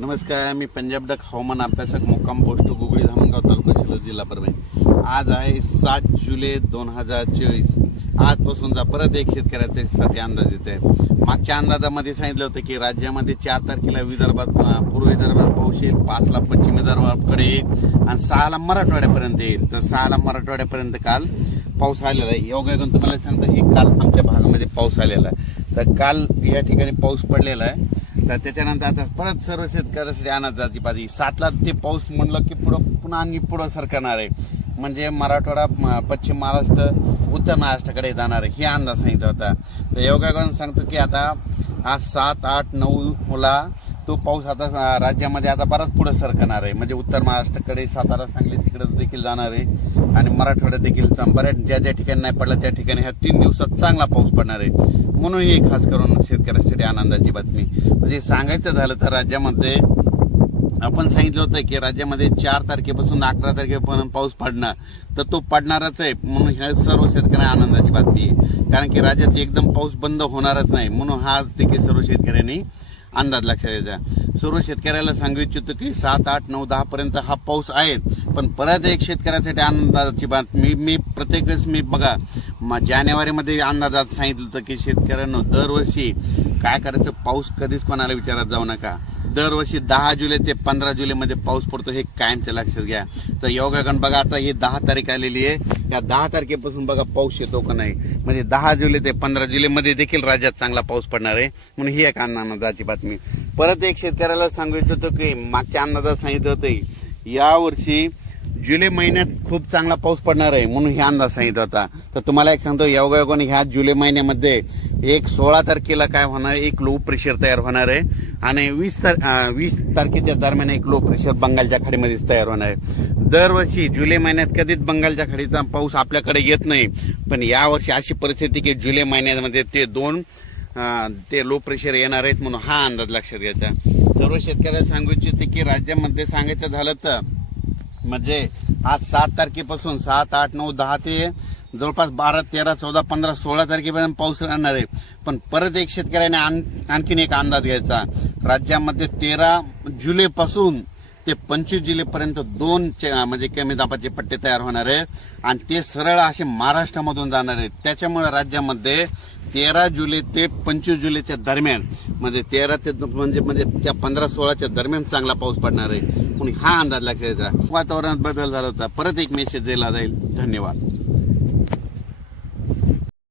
नमस्कार, मी पंजाब डक हवामान अभ्यासक मुक्काम पोस्ट गुगळी धामणगाव तालुका शिल्लोळ जिल्हा परभणी। आज आहे 7 जुलै 2024। आजपासूनचा परत एक शेतकऱ्यासाठी अंदाज येत आहे। मागच्या अंदाजामध्ये सांगितलं होतं की राज्यामध्ये 4 तारखेला विदर्भात पूर्व विदर्भात पाऊस येईल, 5 ला पश्चिम विदर्भाकडे येईल आणि 6 ला मराठवाड्यापर्यंत येईल। तर 6 ला मराठवाड्यापर्यंत काल पाऊस आलेला आहे। योगायोगाने तुम्हाला सांगतो की काल आमच्या भागामध्ये पाऊस आलेला आहे। तर काल या ठिकाणी पाऊस पडलेला आहे। तर त्याच्यानंतर आता परत सर्व शेतकऱ्यासाठी अंदाजाची पाहिजे 7 ला ते पाऊस म्हणलं की पुन्हा आणि पुढं सरकणार आहे, म्हणजे मराठवाडा, पश्चिम महाराष्ट्र, उत्तर महाराष्ट्राकडे जाणार आहे, हे अंदाज सांगितला होता। तर योगायोगाने सांगतो की आता आज 7, 8, 9 ला तो पाऊस आता राज्यामध्ये आता बराच पुढे सरकणार आहे, म्हणजे उत्तर महाराष्ट्राकडे, सातारा, सांगली तिकडे देखील जाणार आहे आणि मराठवाड्यात देखील बऱ्याच ज्या ठिकाणी नाही पडला त्या ठिकाणी ह्या 3 दिवसात चांगला पाऊस पडणार आहे। म्हणून ही खास करून शेतकऱ्यासाठी आनंदाची बातमी। म्हणजे सांगायचं झालं तर राज्यामध्ये आपण सांगितलं होतं की राज्यामध्ये 4 तारखेपासून 11 तारखेपर्यंत पाऊस पडणार, तर तो पडणारच आहे। म्हणून ह्या सर्व शेतकऱ्यांना आनंदाची बातमी आहे, कारण की राज्यात एकदम पाऊस बंद होणारच नाही। म्हणून हा देखील सर्व शेतकऱ्यांनी अंदाज लक्षात घ्यायचा। सर्व शेतकऱ्याला सांगू इच्छितो की 7, 8, 9, 10 पर्यंत हा पाऊस आहे, पण परत एक शेतकऱ्यासाठी आनंदाची बातमी मी प्रत्येक वेळेस बघा जानेवारीमध्ये अंदाजात सांगितलं होतं की शेतकऱ्यांना दरवर्षी काय करायचं, पाऊस कधीच कोणाला विचारात जाऊ नका। दरवर्षी 10 जुलै ते 15 जुलैमध्ये पाऊस पडतो, हे कायमच्या लक्षात घ्या। तर योगायोगाने बघा आता ही 10 तारीख आलेली आहे, या 10 तारखेपासून बघा पाऊस येतो का नाही, म्हणजे 10 जुलै ते 15 जुलैमध्ये देखील राज्यात चांगला पाऊस पडणार आहे। म्हणून ही एक आनंदाची बातमी। परत एक शेतकऱ्याला सांगू इच्छितो की मागच्या अंदाजात सांगितलं होतं यावर्षी जुलै महिन्यात खूप चांगला पाऊस पडणार आहे, म्हणून हे अंदाज सांगितला होता। तर तुम्हाला एक सांगतो योगायोगाने ह्या जुलै महिन्यामध्ये 16 तारखेला काय होणार आहे, एक लो प्रेशर तयार होणार आहे आणि 20 तारखेच्या दरम्यान एक लो प्रेशर बंगालच्या खाडीमध्ये तयार होणार आहे। दरवर्षी जुलै महिन्यात कधीच बंगालच्या खाडीचा पाऊस आपल्याकडे येत नाही, पण यावर्षी अशी परिस्थिती की जुलै महिन्यामध्ये ते लो प्रेशर येणार आहेत, म्हणून हा अंदाज लक्षात घ्यायचा। सर्व शेतकऱ्याला सांगू इच्छिते की राज्यामध्ये सांगायचं झालं तर म्हणजे आज 7 तारखेपासून 7, 8, 9, 10 ते जवळपास 12, 13, 14, 15, 16 तारखेपर्यंत पाऊस राहणार आहे। पण परत एक शेतकऱ्याने आणखीन एक अंदाज घ्यायचा। राज्यामध्ये 13 जुलैपासून ते 25 जुलैपर्यंत 2 म्हणजे कमी दाबाचे पट्टे तयार होणार आहे आणि ते सरळ असे महाराष्ट्रामधून जाणार आहेत। त्याच्यामुळे राज्यामध्ये 13 जुलै ते 25 जुलैच्या दरम्यान म्हणजे 13 ते म्हणजे त्या 15-16च्या दरम्यान चांगला पाऊस पडणार आहे, म्हणून हा अंदाज लक्षात घ्यायचा। वातावरणात बदल झाला होता, परत एक मेसेज दिला जाईल। धन्यवाद।